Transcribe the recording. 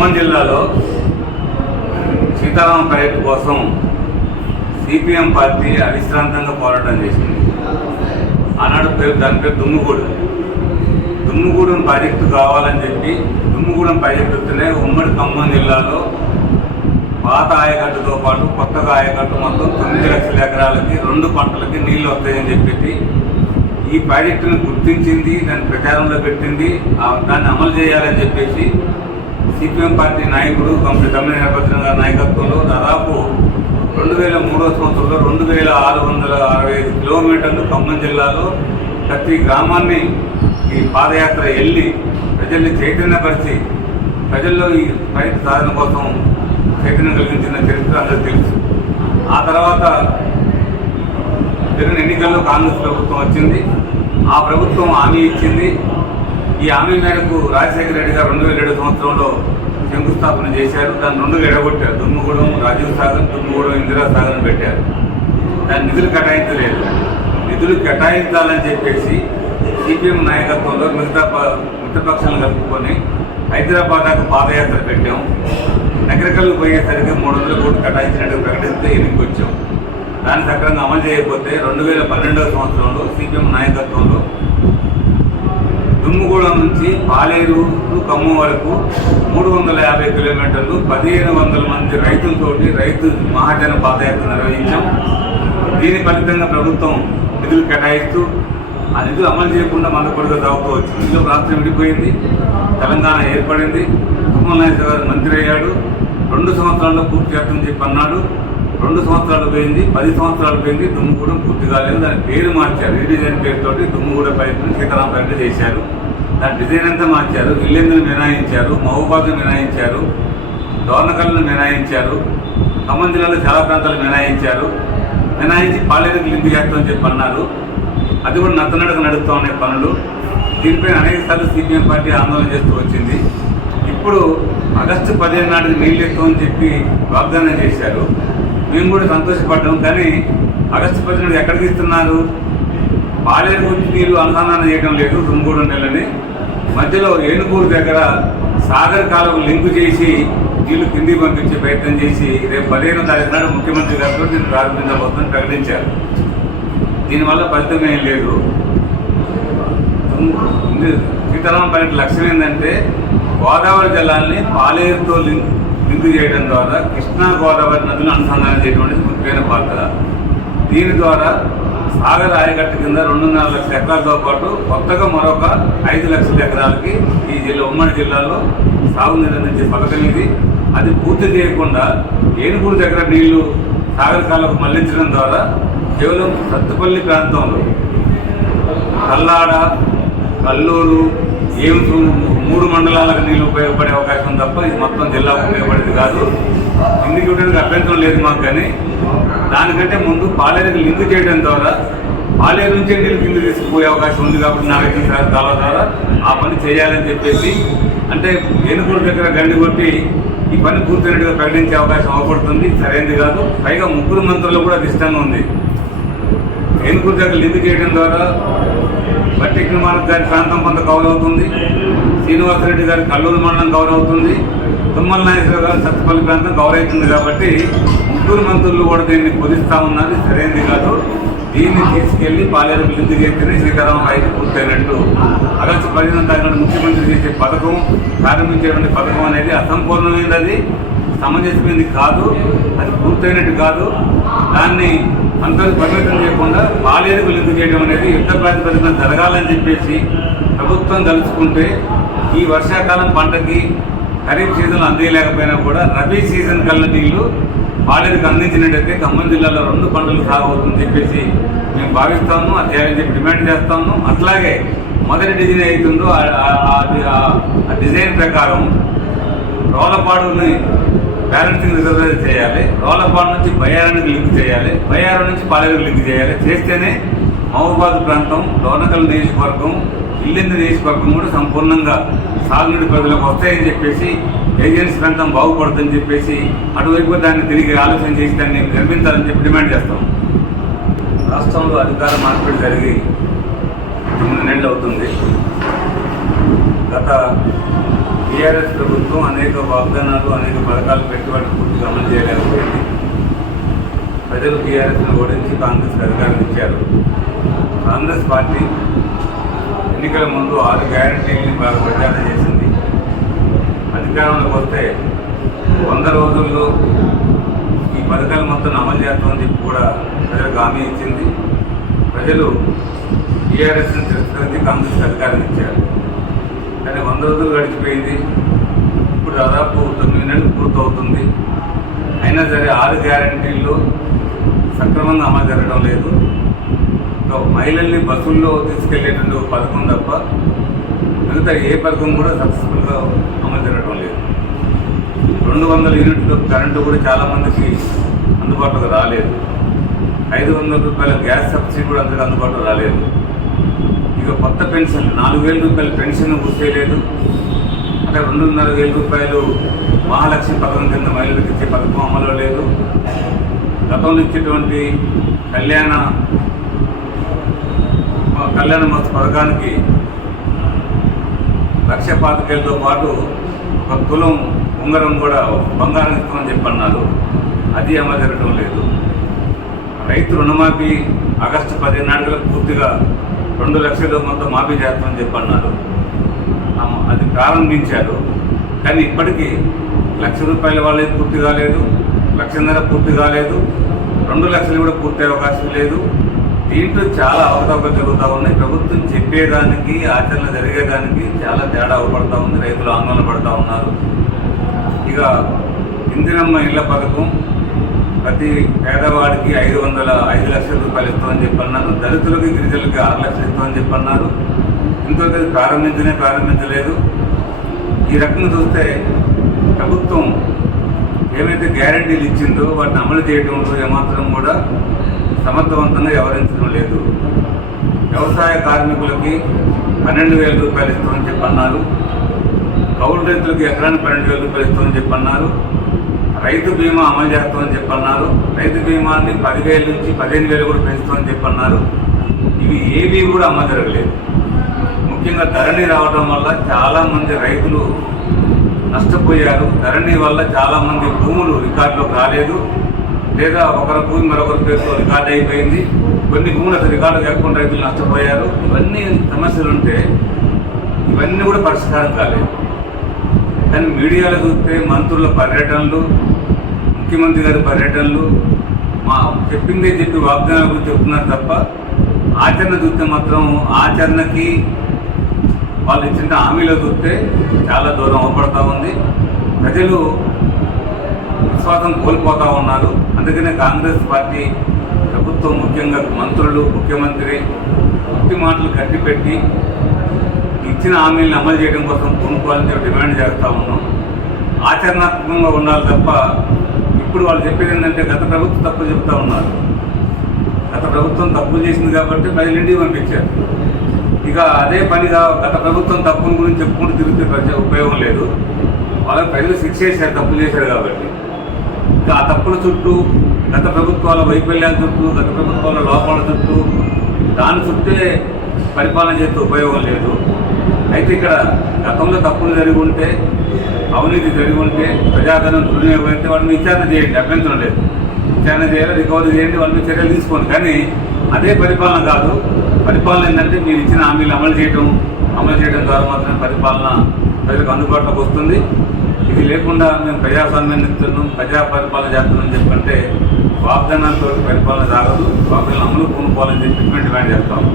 ఖమ్మం జిల్లాలో సీతారామ ప్రాజెక్టు కోసం CPM party అవిశ్రాంతంగా పోరాటం చేసింది. ఆనాడు దాని పేరు దుమ్ముగూడెం ప్రాజెక్టు కావాలని చెప్పి దుమ్ముగూడెం ప్రాజెక్టు వస్తేనే ఉమ్మడి ఖమ్మం జిల్లాలో పాత ఆయకట్టుతో పాటు కొత్తగా ఆయకట్టు మొత్తం 9 లక్షల ఎకరాలకి 2 పంటలకి నీళ్లు వస్తాయని చెప్పి ఈ ప్రాజెక్టును గుర్తించింది, దాన్ని ప్రచారంలో పెట్టింది, దాన్ని అమలు చేయాలని చెప్పేసి సిపిఎం పార్టీ నాయకుడు తమ్మినేని వీరభద్రం గారి నాయకత్వంలో దాదాపు 2003 సంవత్సరంలో 2665 కిలోమీటర్లు ఖమ్మం జిల్లాలో ప్రతి గ్రామాన్ని ఈ పాదయాత్ర వెళ్ళి ప్రజల్ని చైతన్యపరిచి ప్రజల్లో ఈ రైతు సాధన కోసం చైతన్యం కలిగించిన చరిత్ర అందరికీ తెలుసు. ఆ తర్వాత జరిగిన ఎన్నికల్లో కాంగ్రెస్ ప్రభుత్వం వచ్చింది. ఆ ప్రభుత్వం హామీ ఇచ్చింది. ఈ హామీ మేరకు రాజశేఖర రెడ్డి గారు 2007 సంవత్సరంలో శంకుస్థాపన చేశారు. దాన్ని 2గా ఎడగొట్టారు. దుమ్ముగూడెం రాజీవ్ సాగర్, దుమ్ముగూడెం ఇందిరా సాగర్ పెట్టారు. దాన్ని నిధులు కేటాయించలేదు. నిధులు కేటాయించాలని చెప్పేసి సిపిఎం నాయకత్వంలో మిత్రపక్షాలను కలుపుకొని హైదరాబాద్ దాకా పాదయాత్ర పెట్టాం. నగరికల్లు పోయేసరికి 300 కోట్లు కేటాయించినట్టు ప్రకటిస్తే ఎన్నికకి వచ్చాం. దాన్ని సక్రమంగా అమలు చేయకపోతే 2012 సంవత్సరంలో సిపిఎం నాయకత్వంలో దుమ్ముగూడెం నుంచి పాలేరు ఖమ్మం వరకు 350 కిలోమీటర్లు 1500 మంది రైతులతోటి రైతు మహాజన పాదయాత్ర నిర్వహించాం. దీని ఫలితంగా ప్రభుత్వం నిధులు కేటాయిస్తూ ఆ నిధులు అమలు చేయకుండా మందకొడిగా సాగుతూ వచ్చింది. ఇందులో రాష్ట్రం విడిపోయింది, తెలంగాణ ఏర్పడింది. తుమ్మల నాగేశ్వర గారు మంత్రి అయ్యాడు. 2 సంవత్సరాల్లో పూర్తి చేస్తామని చెప్పి అన్నాడు. 2 సంవత్సరాలు పోయింది, 10 సంవత్సరాలు పోయింది, దుమ్ముగూడెం పూర్తి కాలేదు. దాని పేరు మార్చారు. రీడిజైన్ పేరుతోటి దుమ్ముగూడెం ప్రయత్నం సీతారామ ప్రాజెక్టు చేశారు. దాని డిజైన్ అంతా మార్చారు. ఇల్లెందును మినహాయించారు, మహబూబాబాద్ను మినహాయించారు, డోర్నకల్ను మినహాయించారు, ఖమ్మం జిల్లాలో చాలా ప్రాంతాలు మినహాయించి పాలేరుకి లింక్ చేస్తామని చెప్పి అన్నారు. అది కూడా నత్తనడక నడుస్తూ ఉన్నాయి పనులు. దీనిపైన అనేక సార్లు సిపిఎం పార్టీ ఆందోళన చేస్తూ వచ్చింది. ఇప్పుడు ఆగస్టు 15 నాటికి నీళ్ళు ఎక్కువని చెప్పి వాగ్దానం చేశారు. మేము కూడా సంతోషపడ్డాం. కానీ ఆగస్టు 15 ఎక్కడికి ఇస్తున్నారు? పాలేరు గురించి నీళ్ళు అనుసంధానం చేయడం లేదు. దుమ్ముగూడెం నెలని మధ్యలో ఏనుగూరు దగ్గర సాగర్ కాలువకు లింకు చేసి నీళ్లు కిందికి పంపించే ప్రయత్నం చేసి రేపు 15వ తారీఖు నాడు ముఖ్యమంత్రి గారితో దీన్ని ప్రారంభించబోతుందని ప్రకటించారు. దీనివల్ల ఫలితం ఏం లేదు. సీతారామ ప్రాజెక్టు లక్ష్యం ఏంటంటే గోదావరి జలాల్ని పాలేరుతో లింక్ చేయడం ద్వారా కృష్ణా గోదావరి నదులను అనుసంధానం చేయడం అనేది ముఖ్యమైన పాత్ర. దీని ద్వారా సాగర్ ఆయకట్టు కింద 2.5 లక్షల ఎకరాలతో పాటు కొత్తగా మరొక 5 లక్షల ఎకరాలకి ఈ ఉమ్మడి జిల్లాలో సాగునీరు అందించే పథకం ఇది. అది పూర్తి చేయకుండా ఏనుగూరు దగ్గర నీళ్లు సాగర్ కాలకు మళ్లించడం ద్వారా కేవలం సత్తుపల్లి ప్రాంతంలో కల్లాడ, కల్లూరు, ఏమిటూ 3 మండలాలకు నీళ్లు ఉపయోగపడే అవకాశం తప్ప ఇది మొత్తం జిల్లాకు ఉపయోగపడేది కాదు. కిందికి ఉండడానికి అభ్యంతరం లేదు మాకు. కానీ దానికంటే ముందు పాలేరుకి లింక్ చేయడం ద్వారా పాలేరు నుంచే నీళ్ళు కింద తీసుకుపోయే అవకాశం ఉంది. కాబట్టి నాగార్జున కాలువ ద్వారా ఆ పని చేయాలని చెప్పేసి అంటే ఏనుగూరు దగ్గర గండి కొట్టి ఈ పని పూర్తయినట్టుగా ప్రకటించే అవకాశం అవపడుతుంది. సరైనది కాదు. పైగా 3 మంత్రులు కూడా అది ఇష్టంగా ఉంది. ఏనుగూరు దగ్గర లింక్ చేయడం ద్వారా బట్టి విక్రమార్క గారి ప్రాంతం కొంత కవర్ అవుతుంది, శ్రీనివాసరెడ్డి గారి కల్లూరు మండలం కవర్ అవుతుంది, తుమ్మల నాగేశ్వర గారి సత్తుపల్లి ప్రాంతం కవర్ అవుతుంది. కాబట్టి 3 మంత్రులు కూడా దీన్ని కుదిస్తా ఉన్నారు. సరైనది కాదు. దీన్ని తీసుకెళ్లి పాలేరుకు లింక్ చేస్తేనే సీతారామ ప్రాజెక్టు పూర్తయినట్టు. ఆగస్టు 15వ తారీఖున ముఖ్యమంత్రి చేసే పథకం, ప్రారంభించేటువంటి పథకం అనేది అసంపూర్ణమైనది, అది సమంజసమైనది కాదు, అది పూర్తయినట్టు కాదు. దాన్ని అంతకు పరిమితం చేయకుండా పాలేరుకు లింక్ చేయడం అనేది యుద్ధ ప్రాతిపదికన జరగాలని చెప్పేసి ప్రభుత్వం తలుచుకుంటే ఈ వర్షాకాలం పంటకి ఖరీఫ్ సీజన్లు అందేయలేకపోయినా కూడా రబీ సీజన్ కల్లా నీళ్లు పాలేరుకు అందించినట్టయితే ఖమ్మం జిల్లాలో 2 పంటలు సాగు అవుతుందని చెప్పేసి మేము భావిస్తాము. అది చేయాలని చెప్పి డిమాండ్ చేస్తాము. అట్లాగే మొదటి డిజైన్ అవుతుందో ఆ డిజైన్ ప్రకారం రోలపాడుని బ్యాలెన్సింగ్ రిజర్వ్ చేయాలి. రోలపాడు నుంచి బయ్యారానికి లింక్ చేయాలి. బయ్యారం నుంచి పాలేరుకు లింక్ చేయాలి. చేస్తేనే మహబూబాబాద్ ప్రాంతం, డోర్నకల్ నియోజకవర్గం, ఇల్లెందు నియోజకవర్గం కూడా సంపూర్ణంగా సాగునీటి పరిధిలోకి వస్తాయని చెప్పేసి ఏజెన్సీ ప్రాంతం బాగుపడుతుందని చెప్పేసి అటువైపు దాన్ని తిరిగి ఆలోచన చేసి దాన్ని నిర్మించాలని చెప్పి డిమాండ్ చేస్తాం. రాష్ట్రంలో అధికార మార్పిడి జరిగి 9 నెలలు అవుతుంది. గత టీఆర్ఎస్ ప్రభుత్వం అనేక వాగ్దానాలు అనేక పథకాలు పెట్టుబడి పూర్తిగా అమలు చేయలేకపోయింది. ప్రజలు టీఆర్ఎస్ను ఓడించి కాంగ్రెస్కి అధికారం ఇచ్చారు. కాంగ్రెస్ పార్టీ ఎన్నికల ముందు 6 గ్యారంటీలని బాగా ప్రచారం చేసింది. అధికారంలోకి వస్తే 100 రోజుల్లో ఈ పథకాలు మొత్తం అమలు చేస్తామని చెప్పి కూడా ప్రజలకు హామీ ఇచ్చింది. ప్రజలు టీఆర్ఎస్ని తిరస్కరించి కాంగ్రెస్కి అధికారం ఇచ్చారు. కానీ 100 రోజులు గడిచిపోయింది. ఇప్పుడు దాదాపు 9 నెలలు పూర్తవుతుంది. అయినా సరే 6 గ్యారంటీల్లో సక్రమంగా అమలు జరగడం లేదు. మహిళల్ని బస్సుల్లో తీసుకెళ్లేటువంటి పథకం తప్ప మిగతా ఏ పథకం కూడా సక్సెస్ఫుల్గా అమలు జరగడం లేదు. 200 యూనిట్లు కరెంటు కూడా చాలామందికి అందుబాటులోకి రాలేదు. 500 రూపాయల గ్యాస్ సబ్సిడీ కూడా అందరికీ అందుబాటులో రాలేదు. ఇక కొత్త పెన్షన్ 4,000 రూపాయల పెన్షన్ ఊసేయలేదు. అంటే 2,500 రూపాయలు మహాలక్ష్మి పథకం కింద మహిళలకు ఇచ్చే పథకం అమలు లేదు. గతంలో ఇచ్చేటువంటి కళ్యాణ మస్తు పథకానికి 1,25,000తో పాటు 1 తులం ఉంగరం కూడా బంగారం ఇస్తామని చెప్పన్నారు. అది అమలు జరగడం లేదు. రైతు రుణమాఫీ ఆగస్టు 15 నాటికలకు పూర్తిగా 2 లక్షలు మొత్తం మాఫీ చేస్తామని చెప్పన్నారు. అది ప్రారంభించారు. కానీ ఇప్పటికీ 1,00,000 రూపాయల వాళ్ళకి పూర్తి కాలేదు, 1,50,000 పూర్తి కాలేదు, 2 లక్షలు కూడా పూర్తి అవకాశం లేదు. దీంట్లో చాలా అవకతవకలు జరుగుతూ ఉన్నాయి. ప్రభుత్వం చెప్పేదానికి ఆచరణ జరిగేదానికి చాలా తేడా అవపడతా ఉంది. రైతులు ఆందోళన పడుతూ ఉన్నారు. ఇక ఇందిరమ్మ ఇళ్ల పథకం ప్రతి పేదవాడికి 5 లక్షల రూపాయలు ఇస్తామని చెప్పన్నారు. దళితులకి గిరిజనులకి 6 లక్షలు ఇస్తామని చెప్పన్నారు. ఇంతవరకు ప్రారంభించలేదు. ఈ రకంగా చూస్తే ప్రభుత్వం ఏమైతే గ్యారంటీలు ఇచ్చిందో వాటిని అమలు చేయడంలో ఏమాత్రం కూడా సమర్థవంతంగా వ్యవహరించడం లేదు. వ్యవసాయ కార్మికులకి 12,000 రూపాయలు ఇస్తామని చెప్పన్నారు. కౌలు రైతులకు ఎకరానికి 12,000 రూపాయలు ఇస్తామని చెప్పన్నారు. రైతు బీమా అమలు చేస్తామని చెప్పన్నారు. రైతు బీమాని 10,000 నుంచి 15,000 కూడా పెంచుతామని చెప్పన్నారు. ఇవి ఏవి కూడా అమలు జరగలేదు. ముఖ్యంగా ధరణి రావడం వల్ల చాలామంది రైతులు నష్టపోయారు. ధరణి వల్ల చాలామంది భూములు రికార్డులోకి రాలేదు, లేదా ఒకరి భూమి మరొకరి పేరుతో రికార్డు అయిపోయింది. కొన్ని భూములు అసలు రికార్డు కాకుండా రైతులు నష్టపోయారు. ఇవన్నీ సమస్యలు ఉంటే ఇవన్నీ కూడా పరిష్కారం కాలేదు. కానీ మీడియాలో చూస్తే మంత్రుల పర్యటనలు, ముఖ్యమంత్రి గారి పర్యటనలు చెప్పిందే చెప్పి వాగ్దానాల గురించి చెప్తున్నారు తప్ప ఆచరణ చూస్తే మాత్రం ఆచరణకి వాళ్ళు ఇచ్చిన హామీలో చూస్తే చాలా దూరం అవపడతా ఉంది. ప్రజలు విశ్వాసం కోల్పోతూ ఉన్నారు. అందుకనే కాంగ్రెస్ పార్టీ ప్రభుత్వం, ముఖ్యంగా మంత్రులు, ముఖ్యమంత్రి పూర్తి మాటలు కట్టిపెట్టి ఇచ్చిన హామీలను అమలు చేయడం కోసం పూనుకోవాలని డిమాండ్ చేస్తూ ఉన్నాం. ఆచరణాత్మకంగా ఉండాలి తప్ప ఇప్పుడు వాళ్ళు చెప్పేది ఏంటంటే గత ప్రభుత్వం తప్పులు చెప్తా ఉన్నారు. గత ప్రభుత్వం తప్పులు చేసింది కాబట్టి ప్రజలు ఇంటికి పంపించారు. ఇక అదే పనిగా గత ప్రభుత్వం తప్పుల గురించి చెప్పుకుంటూ తిరిగితే ఉపయోగం లేదు. వాళ్ళకి ప్రజలు శిక్ష చేశారు, తప్పులు చేశారు కాబట్టి. ఇంకా ఆ తప్పుల చుట్టూ, గత ప్రభుత్వాల వైఫల్యాల చుట్టూ, గత ప్రభుత్వాల లోపాల చుట్టూ, దాని చుట్టే పరిపాలన చేస్తే ఉపయోగం లేదు. అయితే ఇక్కడ గతంలో తప్పులు జరిగి ఉంటే, అవినీతి జరిగి ఉంటే, ప్రజాధనం దుర్వినియోగం అయితే వాళ్ళని విచారణ చేయండి, అభ్యంతరం లేదు. విచారణ చేయాలి, రికవరీ చేయండి, వాళ్ళ మీద చర్యలు తీసుకోండి. కానీ అదే పరిపాలన కాదు. పరిపాలన ఏంటంటే మీరు ఇచ్చిన హామీలు అమలు చేయడం ద్వారా మాత్రమే పరిపాలన ప్రజలకు అందుబాటులోకి వస్తుంది. ఇది లేకుండా మేము ప్రజాస్వామ్యాన్ని ఇస్తున్నాం, ప్రజా పరిపాలన చేస్తున్నాం చెప్పంటే వాగ్దానాలతో పరిపాలన సాగదు. వాగ్దానాలు అమలు పూనుకోవాలని చెప్పి డిమాండ్ చేస్తాము.